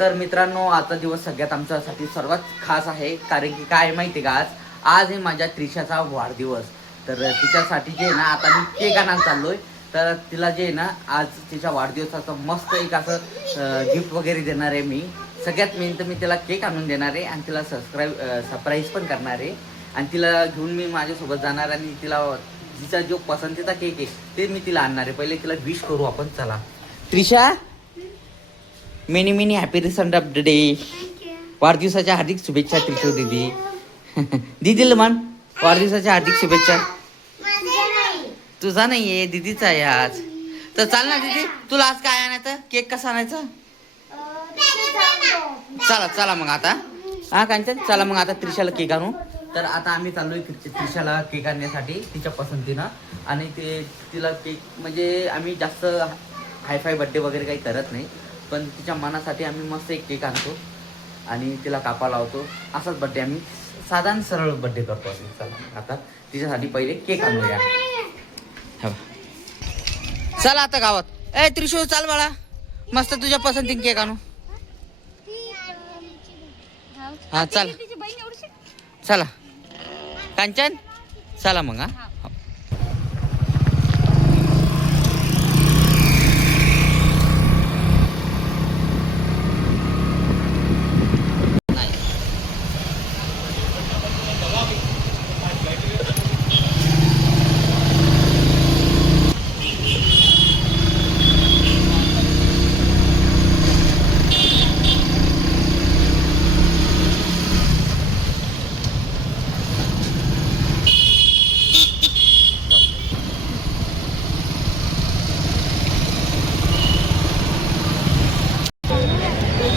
तर मित्रांनो, आजचा दिवस सगळ्यात आमच्यासाठी सर्वात खास आहे, कारण की काय माहिती का, आज आहे माझ्या त्रिशाचा वाढदिवस. तर तिच्यासाठी जे ना आता मी केक आणायला चाललोय. तर तिला जे ना आज तिच्या वाढदिवसाचं मस्त एक असं गिफ्ट वगैरे देणार आहे मी. सगळ्यात मेन तर मी तिला केक आणून देणार आहे आणि तिला सरप्राईज पण करणार आहे. आणि तिला घेऊन मी माझ्यासोबत जाणार आणि तिला तिचा जो पसंतीचा केक आहे ते मी तिला आणणार आहे. पहिले तिला विश करू आपण. चला Trisha, many many happy recent of the day. वाढदिवसाच्या हार्दिक शुभेच्छा त्रिशू दीदी. दीदीला मान वाढदिवसाच्या हार्दिक शुभेच्छा. तुझा नाहीये, दीदीचा आहे आज. तर चाल ना दीदी, तुला आज काय आणायचं? केक कसा आणायचा? चला चला मग आता. हा कांचन, चला मग आता त्रिशाला केक आणू. तर आता आम्ही चाललोय त्रिशाला केक आणण्यासाठी तिच्या पसंतीनं. आणि ते तिला केक म्हणजे आम्ही जास्त हायफाय बड्डे वगैरे काही करत नाही, पण तिच्या मनासाठी आम्ही मस्त एक केक आणतो आणि तिला कापा लावतो. असाच बड्डे आम्ही साधारण सरळ बड्डे करतो आम्ही. चला आता तिच्यासाठी पहिले केक आणूया. चला आता गावात. ए त्रिशू, चाल बाळा, मस्त तुझ्या पसंतीने केक आणू. हा चल, चला कांचन, चला मग. हा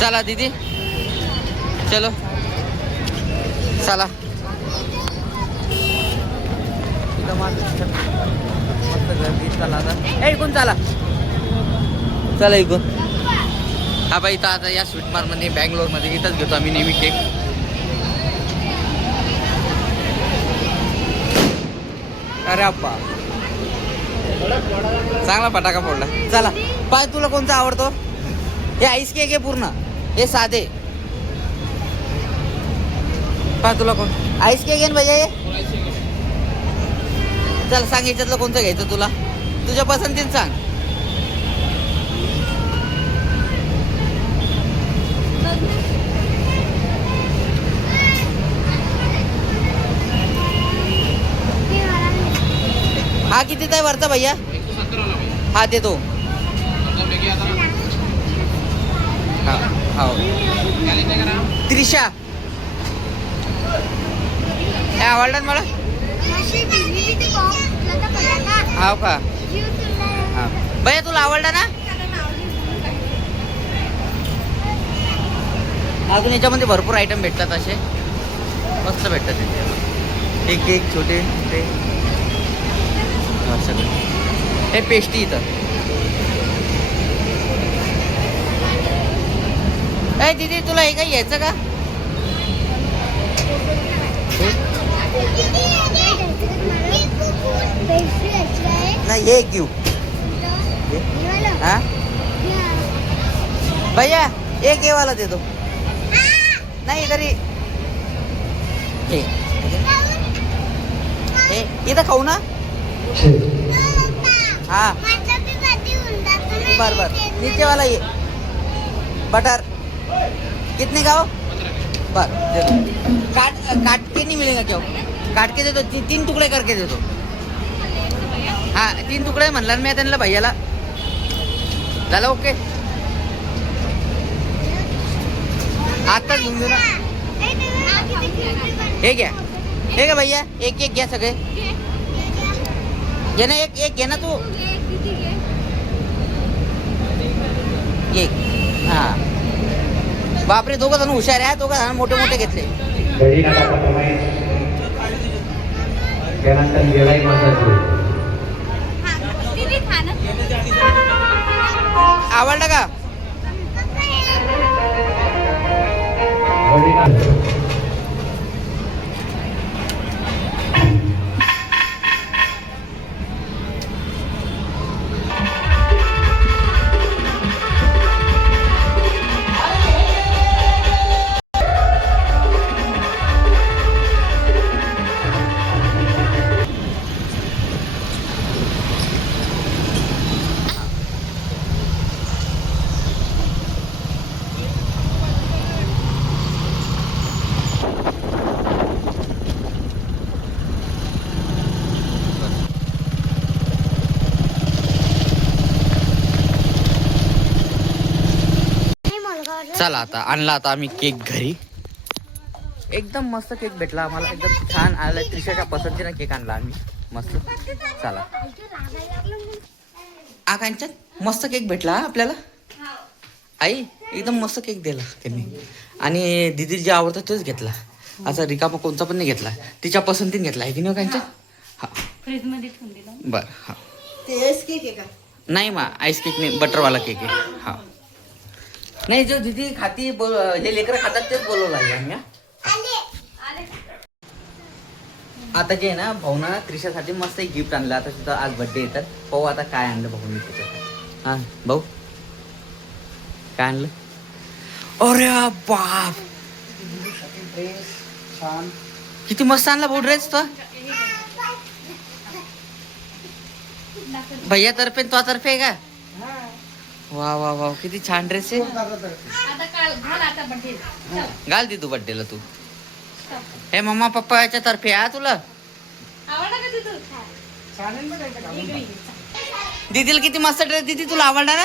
चला दीदी, चलो चला. मस्त गर्दी. चला आता इकून चला, चला इकून. हा बाई, इथं आता या स्वीट मार्टमध्ये बँगलोरमध्ये इथंच घेतो आम्ही नेहमी केक. अरे अप्पा, चांगला फटाका फोडला. चला पाय, तुला कोणता आवडतो? हे आईस केक आहे पूर्ण, हे साधे. पाय तुला कोण आईस केक आहे ना भैया? चल सांग, याच्यातलं कोणतं घ्यायचं तुला? तुझ्या पसंतीने सांग. हा कितीचा आहे वरचा भैया? हा देतो. हो त्रिशा, आवडला मला. हो का? हा भैया, तुला आवडला ना? अजून याच्यामध्ये भरपूर आयटम भेटतात, असे मस्त भेटतात त्याचे. एक केक छोटे ते सगळं. हे पेस्टी इथं. ए दीदी, तुला हे काही घ्यायचं का? नाही, हे घेऊ. हा भैया, एक हे वाला दे दो. नाही तरी हे इथं खाऊ ना. हा बर बर, नीचे वाला ये बटर. कितने का हो? बर दे दो. काट के नहीं मिलेगा क्या? काट के दे दो. तीन टुकड़े करके दे दो. हाँ, 3 तुकडे म्हणला मी त्यांना भैयाला. झालं ओके. आत्ताच घेऊन देऊ ना. हे घ्या, हे का भैया? एक एक घ्या सगळे. घे ना, एक एक घे ना तू. एक. हा बापरे, दोघं जण हुशार आहे. दोघं जण मोठे मोठे घेतले. आवडलं का? चला आता आणला आता आम्ही केक घरी. एकदम मस्त केक भेटला आम्हाला, एकदम छान आला. त्रिशाच्या पसंतीने केक आणला आम्ही मस्त. चला आकांच्यात मस्त केक भेटला आपल्याला. आई एकदम मस्त केक दिला त्यांनी, आणि दीदी जे आवडतं तेच घेतला. असा रिकामा कोणता पण नाही घेतला, तिच्या पसंतीने घेतला आहे की नाही कांच्या. हा फ्रीज मध्ये ठेवून दिला. बरं. हा ते आईस केक आहे का? नाही मा आईस केक नाही, बटरवाला केक आहे. हा नाही जो दीदी खाती हे लेकरं खातात तेच बोलवलं आहे आम्ही. आता जे आहे ना भाऊना त्रिशासाठी मस्त एक गिफ्ट आणलं. आता तिथं आज बर्थडे येतात, पाहू आता काय आणलं भाऊनी त्याच्यासाठी. हा भाऊ काय आणलं? अरे बाप छान किती मस्त आणला भाऊ ड्रेस तो. भैया तर्फे तो तर्फे का? वा वा वा किती छान ड्रेस आहे. आता काल घाल आता बर्थडे. घाल दे तू बर्थडेला तू. हे मम्मा पप्पाच्या तर्फे हा तुला. आवडला का तुझं? दीदीला किती मस्त ड्रेस दीदी तुला आवडला ना.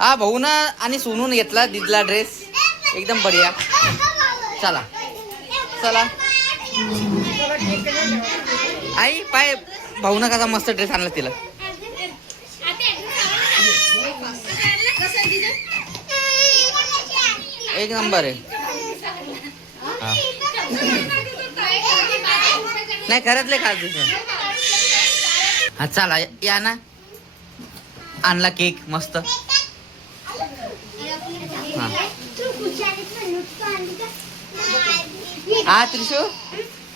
हा भाऊ ना आणि सोनून घेतला दीदीला ड्रेस एकदम बढिया. चला चला आई पाय भाऊ ना कसा मस्त ड्रेस आणला तिला. एक नंबर आहे. हा नाही खरंच लय खास दिसत. हा चला या ना, आणला केक मस्त. हा त्रिशू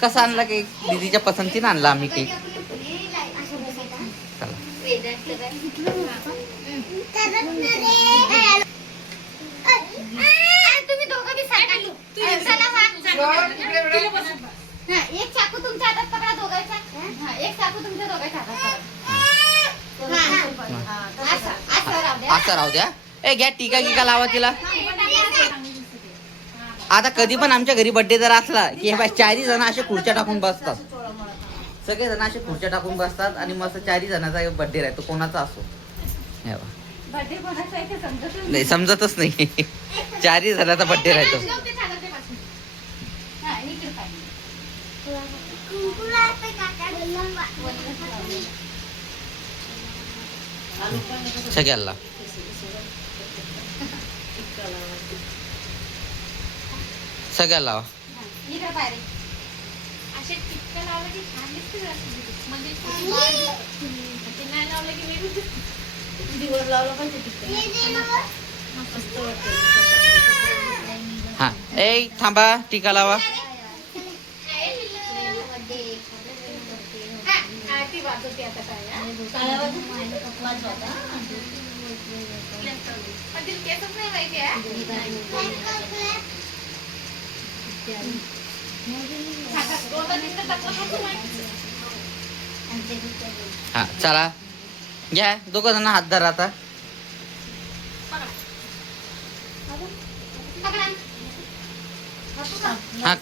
कसा आणला केक? दीदीच्या पसंतीने आणला आम्ही केक. तुम्ही दोघं बी साईडला लो. चला एक चाकू तुमच्या हातात पकडा दोघांचा. एक चाकू तुमच्या दोघांच्या हातात पकडा. असं राहू द्या. ए घ्या टीका गिका लावा तिला. आता कधी पण आमच्या घरी बर्थडे जर असला की हे बाय चारही जण असे खुर्च्या टाकून बसतात. सगळे जण असे खुर्च्या टाकून बसतात आणि मस्त चारही जणांचा बर्थडे राहतो, कोणाचा असो. बर्थडे कोणाचा आहे ते समजतच नाही. नाही समजतच नाही. चारही जणांचा बर्थडे राहतो. हा, इकडे पाय. सगळ्याला सगळ्याला लावा. इकडे पाय रे. असे टिपक्या लावलं की छान दिसते जरा. म्हणजे ते नाही लावलं की वेगळं दिसतं. दिवस लावला पाहिजे तिकडे. मस्त वाटतं. हा ए थांबा टीका लावा. ती वाजवते आता काय हा? पण तिला केसच नाही माहिती आहे. हा चला घ्या दोघं जण हात धरा आता. हा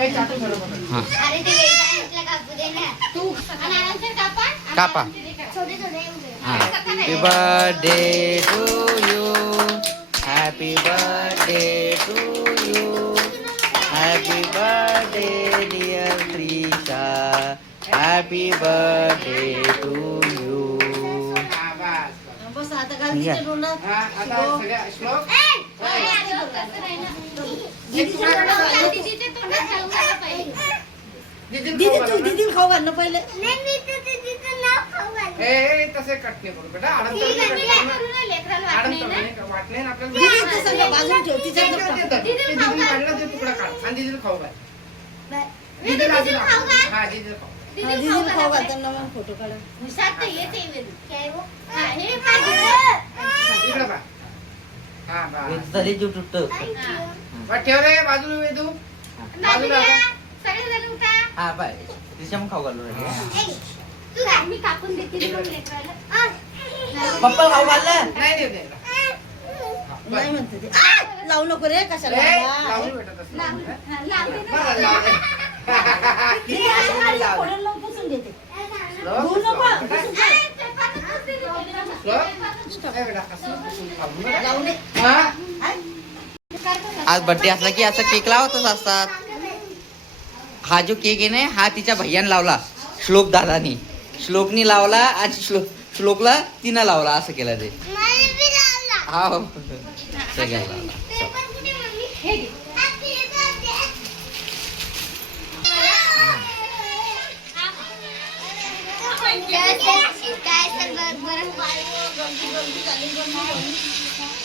अरे ते वेदांतला कापू दे ना. तू आणि आरामशीर कापा. कापा. छोटे छोटे येऊ दे. Happy birthday to you. Happy birthday to you. Happy birthday dear Trisha. Happy birthday to you. बस आता गांधीच्या डोळ्यात दीदीच्या तोंडात घालून घाला पाहिजे. दीदी तू दीदीला खाऊ घाल ना पहिले. नाही मी तर दीदीचं नाव खाऊ घालते. तसे कट नाही करू बेटा. ठीक आहे, मी नाही करू ना, लेकराला वाटणे ना. वाटणे ना आपल्याला. दीदी ते सगळं बाजून ठेव तिच्या दीदीला खाऊ घाल. काढला ते तुकडा काढ आणि दीदीला खाऊ घाल. दीदीला खाऊ घाल. हा दीदीला खाऊ. दीदीला खाऊ दीदीला खाऊ घाल. घालताना मग फोटो काढा. हुशार तर येते वेदू. काय हो? हा, हे पाहिजे. इकडे बा. हा बा. तरी जीव तुटतो. बा ठेव रे बाजूला वेदू. बाजूला सगळेजण उठा. हा बाय तिच्या मग खाऊ घालू राहिले. ए, तू घाल, मी कापून देते मग लेकराला. आ, पप्पा खाऊ घाललं. नाही देऊ दे. नाही म्हणते ते. आ, लावू नको रे कशाला बाबा. लावून भेटत असं. हा, लावते ना. बरं, लावू दे. दीदी अशी खाली फोडून लावून पुसून देते. धुवू नको, पुसून ए, ते पण पुसून ए बेटा, असं खाऊ नका. लावून दे. हा? आज बर्थडे असला की असं केक लावतच असतात. हा जो केक आहे ना हा तिच्या भैयान लावला, श्लोक दादानी. श्लोकनी लावला आणि श्लोकला तिनं लावला, असं केलं ते. हा हो. सगळ्यांना लावला. हे घे.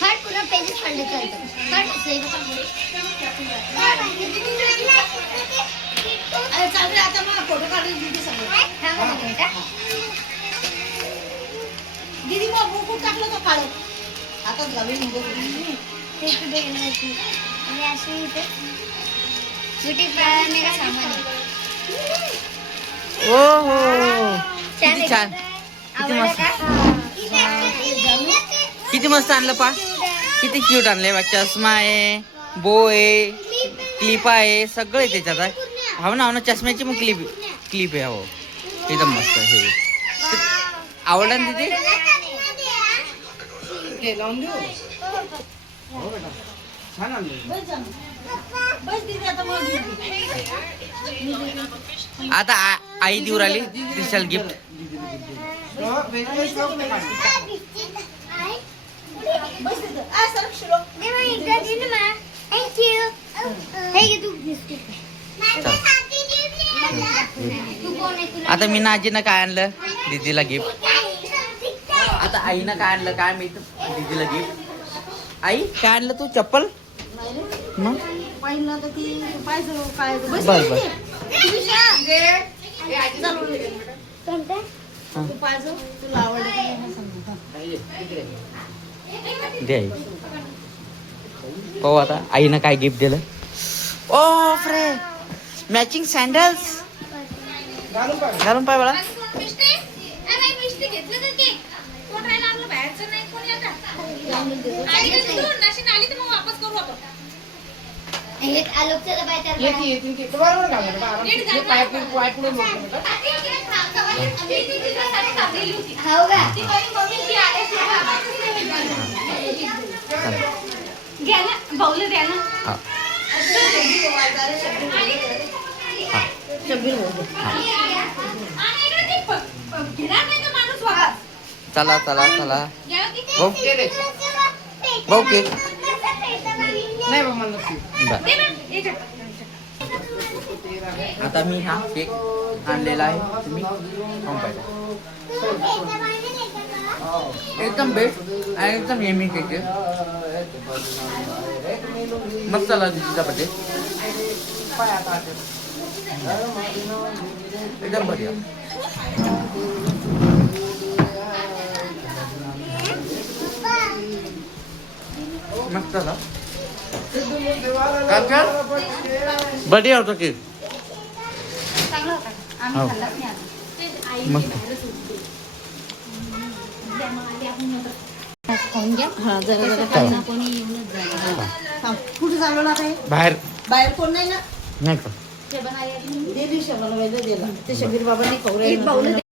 फट पूर्ण पेजेस पडले चालतं. अरे चाल रे, आता मला फोटो काढून दीदी सांग. दीदी मग बुकून टाकलं तो काढ. हातात घालून निघू. मेरा सामान आहे. ओ हो, किती छान, किती मस्त, किती मस्त आणलं पा. किती क्यूट आणले बा. चष्मा आहे, बो आहे, क्लिप आहे, सगळं आहे त्याच्यात आहे. हो ना, हो ना, चष्म्याची मग क्लिप आहे. हो एकदम मस्त. हे आवडलं ना तिथे. ते लावून देऊ. हो बेटा, छान आणलं. बस जा. बस दीदी आता मग आता आई देऊ राहिली स्पेशल गिफ्ट. हो, वेगवेगळे श्लोक ते काढ. बस दीदी. आ सर शिरो. आता मी आजीनं काय आणलं दीदीला गिफ्ट. आता आईनं काय आणलं काय मी दीदीला गिफ्ट. आई काय आणलं तू, चप्पल. मग पाहिलं तर ती पाहिजे काय बस बर बर. तू पाहिजे तुला आवडलं का नाही सांगू. नाही, तिकडे. दे आई. पाहू आता आईनं काय गिफ्ट दिलं. ओ फ्रे, मॅचिंग सँडल्स घालून पाड. घालून पाय बाळा. मिष्टी? अरे मिष्टी घेतलं का केक? कोण राहिला आपलं बाहेरचं नाही कोणी आता? आली का तू? नशीन आली तर मग वापस करू आपण. आलोकचं डबा आहे त्यात. येते. ते बरोबर घालणार बेटा, आराम. हे पाय पुढे मोडलं बेटा. खाऊ का? घ्या ना, भाऊला द्या ना. हा शब्बीर बोल. आणि इकडे ती घेणार नाही का माणूस वापस? चला चला चला. घ्या की ते. भाऊ ते दे. भाऊ केक. नाही बाबा, मला नसते. बर. दे ना, याच्यात. आता मी हा केक आणलेला आहे, तुम्ही खाऊन पाहिजे. एकदम बेस्ट आणि एकदम यम्मी केक आहे. मस्त झाला दीदीचा बर्थडे. एकदम बढिया. मस्त झाला. बढिया होता केक. चांगला होता. आम्ही हो. खाल्लाच नाही अजून. ते आई मस्त. बाहेरच होती. द्या मग आधी आपण नंतर. खाऊन घ्या. हा जरा जरा खाऊ. खाऊ. कोणी येऊनच जाईल. थांब. कुठे चाललो ना आता हे? बाहेर बाहेर कोण नाही ना. नाही का. ते बनाया की नाही? दे दिवशी बनवायला दिला ते शबीर बाबांनी कवरे एक बाउल